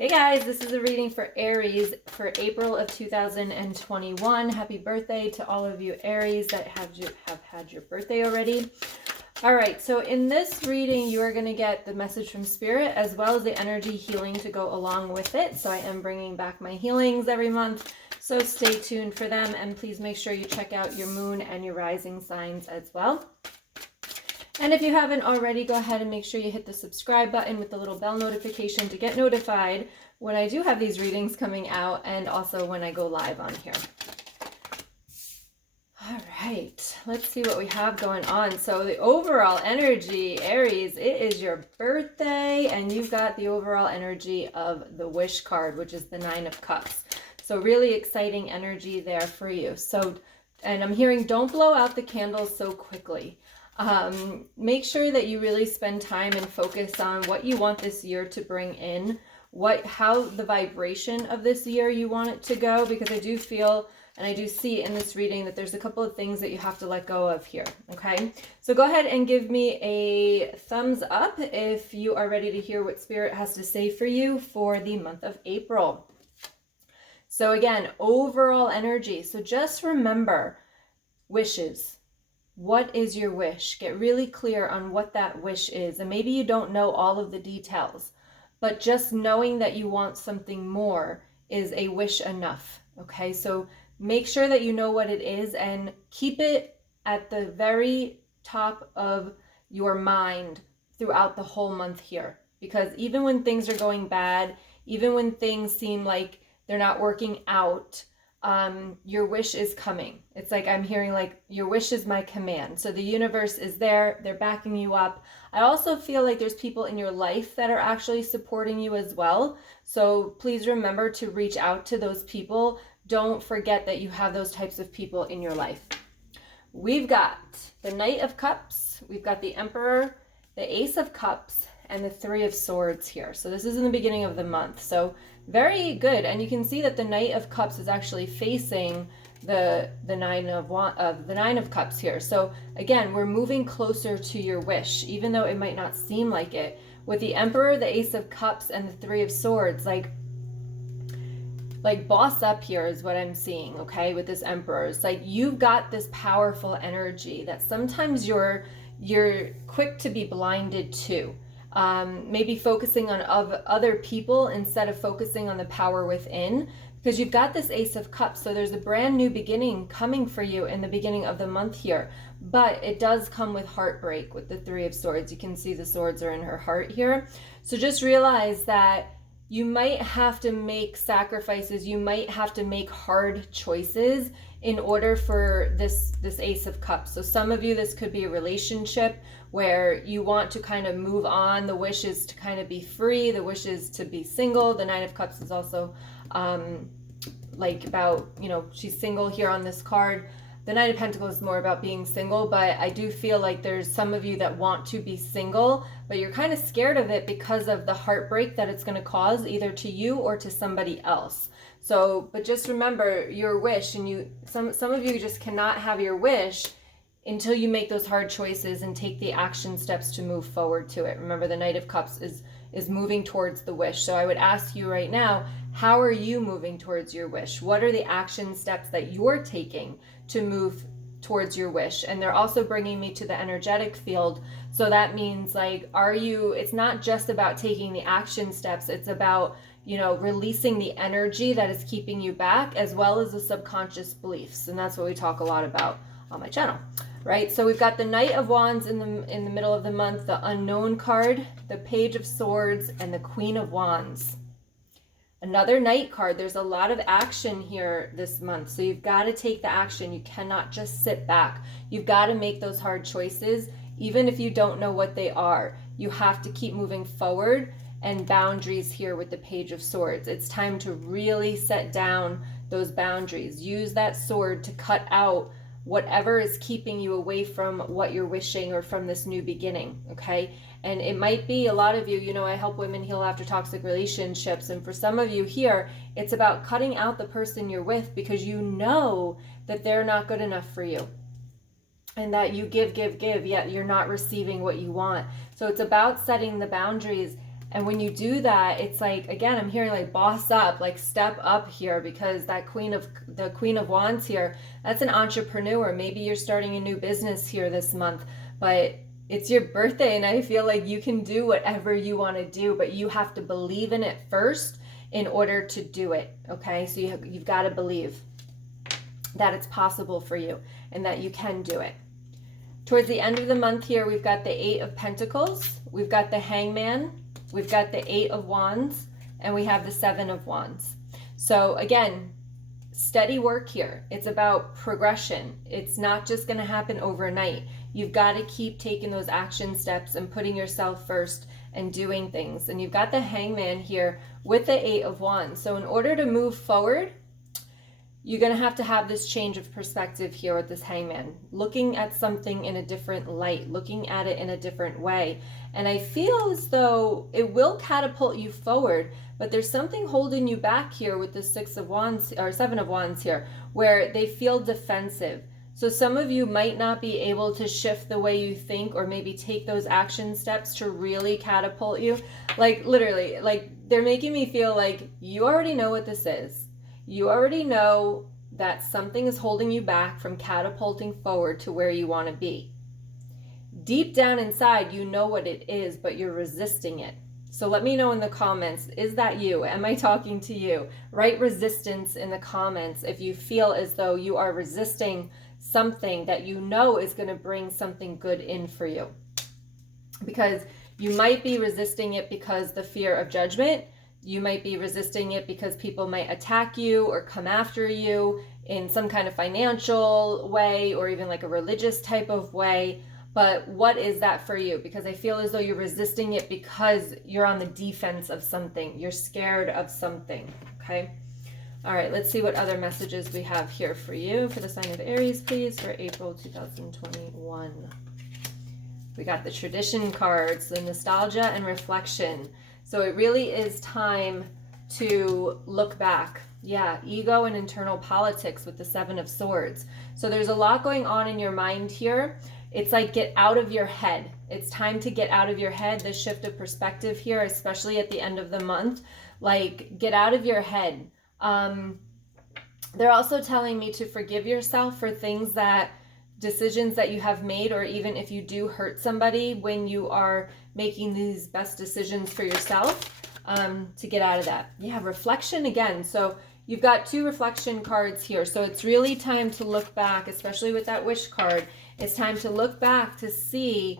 Hey guys, this is a reading for Aries for April of 2021. Happy birthday to all of you Aries that have had your birthday already. All right, so in this reading, you are going to get the message from Spirit as well as the energy healing to go along with it. So I am bringing back my healings every month, so stay tuned for them. And please make sure you check out your moon and your rising signs as well. And if you haven't already, go ahead and make sure you hit the subscribe button with the little bell notification to get notified when I do have these readings coming out and also when I go live on here. All right, let's see what we have going on. So the overall energy, Aries, it is your birthday and you've got the overall energy of the Wish card, which is the 9 of Cups. So really exciting energy there for you. So, and I'm hearing don't blow out the candles so quickly. Make sure that you really spend time and focus on what you want this year to bring in, how the vibration of this year you want it to go, because I do feel and I do see in this reading that there's a couple of things that you have to let go of here. Okay, so go ahead and give me a thumbs up if you are ready to hear what Spirit has to say for you for the month of April. So again, overall energy. So just remember wishes. What is your wish? Get really clear on what that wish is. And maybe you don't know all of the details, but just knowing that you want something more is a wish enough. Okay, so make sure that you know what it is and keep it at the very top of your mind throughout the whole month here. Because even when things are going bad, even when things seem like they're not working out, your wish is coming. It's like I'm hearing like your wish is my command. So the universe is there. They're backing you up. I also feel like there's people in your life that are actually supporting you as well. So please remember to reach out to those people. Don't forget that you have those types of people in your life. We've got the Knight of Cups. We've got the Emperor, the Ace of Cups, and the 3 of Swords here. So this is in the beginning of the month. So very good. And you can see that the Knight of Cups is actually facing the nine of Cups here. So again, we're moving closer to your wish, even though it might not seem like it. With the Emperor, the Ace of Cups, and the 3 of Swords, like boss up here is what I'm seeing, okay, with this Emperor. It's like you've got this powerful energy that sometimes you're quick to be blinded to. Maybe focusing on other people instead of focusing on the power within, because you've got this Ace of Cups. So there's a brand new beginning coming for you in the beginning of the month here, but it does come with heartbreak with the 3 of Swords. You can see the swords are in her heart here. So just realize that you might have to make sacrifices. You might have to make hard choices in order for this Ace of Cups. So some of you, this could be a relationship where you want to kind of move on. The wish is to kind of be free. The wish is to be single. The 9 of Cups is also like about, you know, she's single here on this card. The Knight of Pentacles is more about being single, but I do feel like there's some of you that want to be single, but you're kind of scared of it because of the heartbreak that it's going to cause either to you or to somebody else. So, but just remember your wish, and some of you just cannot have your wish until you make those hard choices and take the action steps to move forward to it. Remember, the Knight of Cups is moving towards the wish. So I would ask you right now, how are you moving towards your wish? What are the action steps that you're taking to move towards your wish? And they're also bringing me to the energetic field. So that means like, it's not just about taking the action steps. It's about, releasing the energy that is keeping you back, as well as the subconscious beliefs. And that's what we talk a lot about on my channel. Right, so we've got the Knight of Wands in the middle of the month, the Unknown card, the Page of Swords, and the Queen of Wands. Another Knight card. There's a lot of action here this month, so you've got to take the action. You cannot just sit back. You've got to make those hard choices, even if you don't know what they are. You have to keep moving forward, and boundaries here with the Page of Swords. It's time to really set down those boundaries. Use that sword to cut out whatever is keeping you away from what you're wishing or from this new beginning, okay? And it might be a lot of you, I help women heal after toxic relationships. And for some of you here, it's about cutting out the person you're with because you know that they're not good enough for you. And that you give, yet you're not receiving what you want. So it's about setting the boundaries And when you do that, it's like, again, I'm hearing like boss up, like step up here, because that the Queen of Wands here, that's an entrepreneur. Maybe you're starting a new business here this month, but it's your birthday and I feel like you can do whatever you want to do, but you have to believe in it first in order to do it. Okay, so you've got to believe that it's possible for you and that you can do it. Towards the end of the month here, we've got the 8 of Pentacles, we've got the Hangman, we've got the 8 of Wands, and we have the 7 of Wands. So again, steady work here. It's about progression. It's not just going to happen overnight. You've got to keep taking those action steps and putting yourself first and doing things. And you've got the Hangman here with the 8 of Wands. So in order to move forward, you're going to have this change of perspective here with this Hangman, looking at something in a different light, looking at it in a different way. And I feel as though it will catapult you forward, but there's something holding you back here with the 6 of Wands or 7 of Wands here, where they feel defensive. So some of you might not be able to shift the way you think, or maybe take those action steps to really catapult you. Like literally, like they're making me feel like you already know what this is. You already know that something is holding you back from catapulting forward to where you want to be. Deep down inside, you know what it is, but you're resisting it. So let me know in the comments, is that you? Am I talking to you? Write resistance in the comments if you feel as though you are resisting something that you know is going to bring something good in for you. Because you might be resisting it because the fear of judgment. You might be resisting it because people might attack you or come after you in some kind of financial way or even like a religious type of way. But what is that for you? Because I feel as though you're resisting it because you're on the defense of something. You're scared of something, okay? All right, let's see what other messages we have here for you for the sign of Aries, please, for April 2021. We got the tradition cards, the nostalgia and reflection. So it really is time to look back. Yeah, ego and internal politics with the 7 of Swords. So there's a lot going on in your mind here. It's like get out of your head. It's time to get out of your head, the shift of perspective here, especially at the end of the month. Like get out of your head. They're also telling me to forgive yourself for things decisions that you have made, or even if you do hurt somebody when you are making these best decisions for yourself, to get out of that. Yeah, reflection again. So you've got 2 reflection cards here. So it's really time to look back, especially with that wish card. It's time to look back to see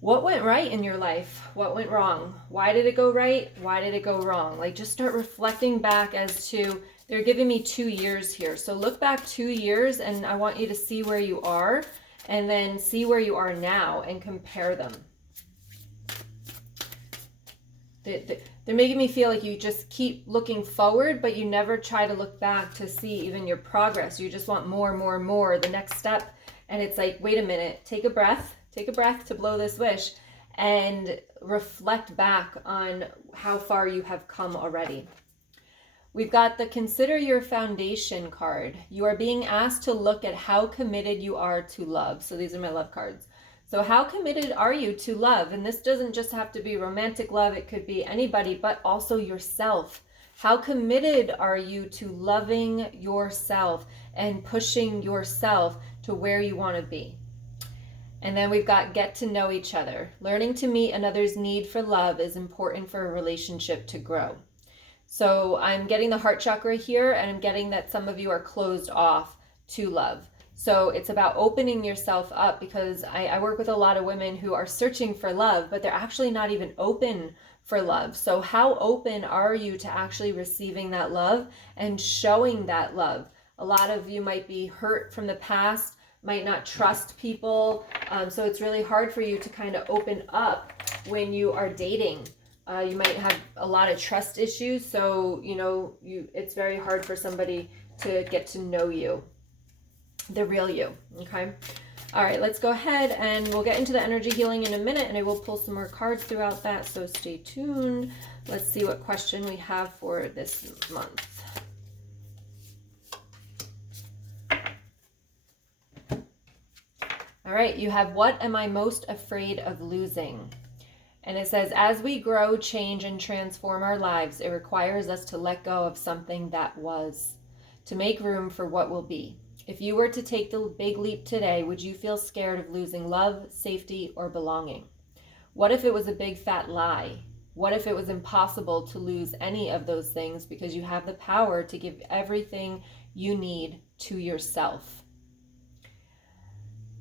what went right in your life, what went wrong, why did it go right, why did it go wrong. Like just start reflecting back as to, they're giving me 2 years here. So look back 2 years and I want you to see where you are and then see where you are now and compare them. They're making me feel like you just keep looking forward, but you never try to look back to see even your progress. You just want more, more, more, the next step. And it's like, wait a minute, take a breath to blow this wish and reflect back on how far you have come already. We've got the consider your foundation card. You are being asked to look at how committed you are to love. So these are my love cards. So how committed are you to love? And this doesn't just have to be romantic love. It could be anybody, but also yourself. How committed are you to loving yourself and pushing yourself to where you want to be? And then we've got get to know each other. Learning to meet another's need for love is important for a relationship to grow. So I'm getting the heart chakra here, and I'm getting that some of you are closed off to love. So it's about opening yourself up, because I work with a lot of women who are searching for love, but they're actually not even open for love. So how open are you to actually receiving that love and showing that love? A lot of you might be hurt from the past, might not trust people. So it's really hard for you to kind of open up when you are dating. You might have a lot of trust issues. So, it's very hard for somebody to get to know you, the real you. Okay. All right, let's go ahead and we'll get into the energy healing in a minute, and I will pull some more cards throughout that. So stay tuned. Let's see what question we have for this month. All right, you have what am I most afraid of losing? And it says, as we grow, change, and transform our lives, it requires us to let go of something that was, to make room for what will be. If you were to take the big leap today, would you feel scared of losing love, safety, or belonging? What if it was a big fat lie? What if it was impossible to lose any of those things because you have the power to give everything you need to yourself?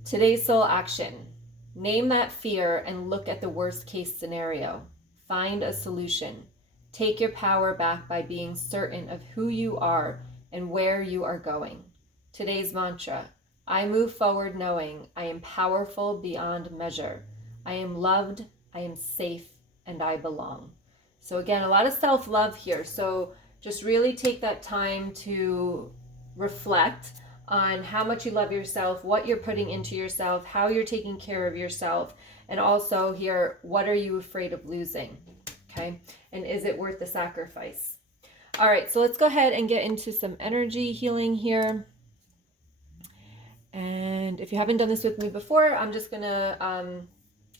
Today's soul action. Name that fear and look at the worst case scenario. Find a solution. Take your power back by being certain of who you are and where you are going. Today's mantra. I move forward knowing I am powerful beyond measure. I am loved, I am safe, and I belong. So again, a lot of self-love here. So just really take that time to reflect on how much you love yourself, what you're putting into yourself, how you're taking care of yourself, and also here, what are you afraid of losing? Okay, and is it worth the sacrifice? All right, so let's go ahead and get into some energy healing here. And if you haven't done this with me before, I'm just gonna,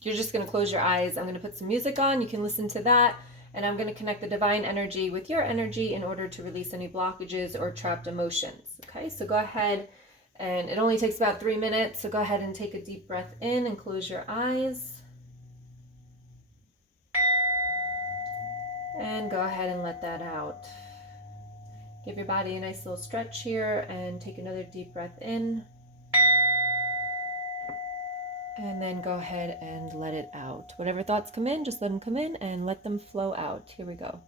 you're just gonna close your eyes. I'm gonna put some music on, you can listen to that, and I'm gonna connect the divine energy with your energy in order to release any blockages or trapped emotions. Okay, so go ahead, and it only takes about 3 minutes, so go ahead and take a deep breath in and close your eyes. And go ahead and let that out. Give your body a nice little stretch here and take another deep breath in. And then go ahead and let it out. Whatever thoughts come in, just let them come in and let them flow out. Here we go.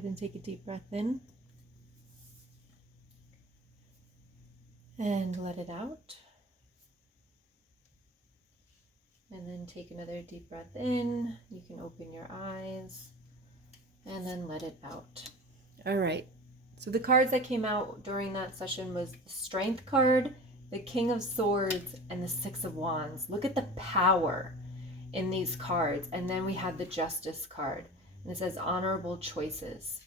ahead and take a deep breath in. And let it out. And then take another deep breath in. You can open your eyes and then let it out. All right. So the cards that came out during that session was the Strength card, the King of Swords, and the Six of Wands. Look at the power in these cards. And then we have the Justice card. And it says honorable choices.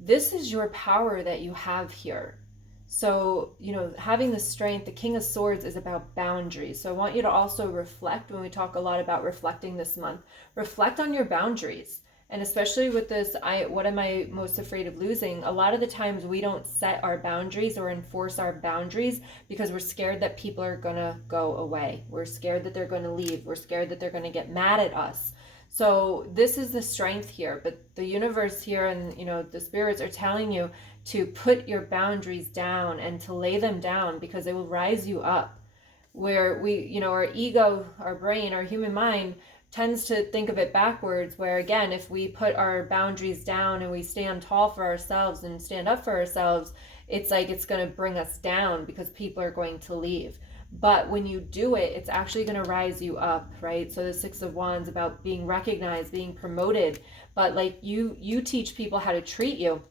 This is your power that you have here. So, having the Strength, the King of Swords is about boundaries. So I want you to also reflect when we talk a lot about reflecting this month. Reflect on your boundaries. And especially with this, what am I most afraid of losing? A lot of the times we don't set our boundaries or enforce our boundaries because we're scared that people are going to go away. We're scared that they're going to leave. We're scared that they're going to get mad at us. So this is the Strength here, but the universe here and, the spirits are telling you to put your boundaries down and to lay them down because it will rise you up. Where we, our ego, our brain, our human mind tends to think of it backwards, where again, if we put our boundaries down and we stand tall for ourselves and stand up for ourselves, it's like it's going to bring us down because people are going to leave. But when you do it, it's actually going to rise you up, right? So the Six of Wands about being recognized, being promoted, but like you teach people how to treat you.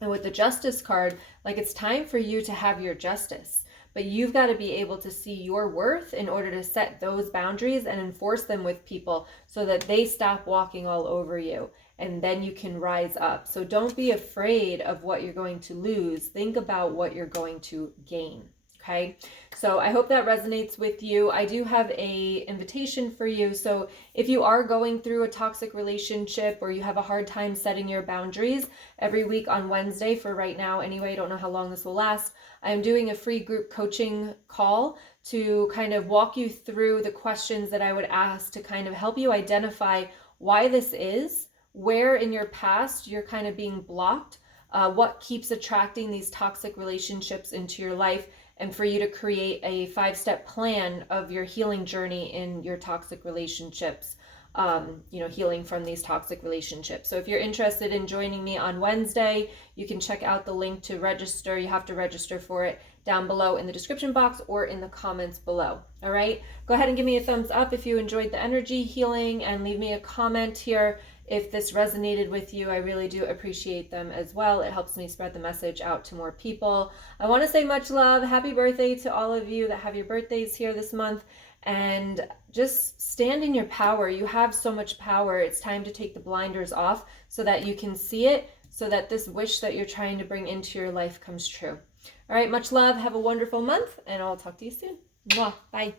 And with the Justice card, like it's time for you to have your justice, but you've got to be able to see your worth in order to set those boundaries and enforce them with people so that they stop walking all over you. And then you can rise up. So don't be afraid of what you're going to lose. Think about what you're going to gain. Okay, so I hope that resonates with you. I do have a invitation for you. So if you are going through a toxic relationship or you have a hard time setting your boundaries, every week on Wednesday, for right now anyway, I don't know how long this will last, I'm doing a free group coaching call to kind of walk you through the questions that I would ask to kind of help you identify why this is, where in your past you're kind of being blocked, what keeps attracting these toxic relationships into your life, and for you to create a 5-step plan of your healing journey in your toxic relationships, healing from these toxic relationships. So if you're interested in joining me on Wednesday, you can check out the link to register. You have to register for it down below in the description box or in the comments below. All right, go ahead and give me a thumbs up if you enjoyed the energy healing, and leave me a comment here if this resonated with you. I really do appreciate them as well. It helps me spread the message out to more people. I want to say much love. Happy birthday to all of you that have your birthdays here this month. And just stand in your power. You have so much power. It's time to take the blinders off so that you can see it, so that this wish that you're trying to bring into your life comes true. All right, much love. Have a wonderful month, and I'll talk to you soon. Mwah. Bye.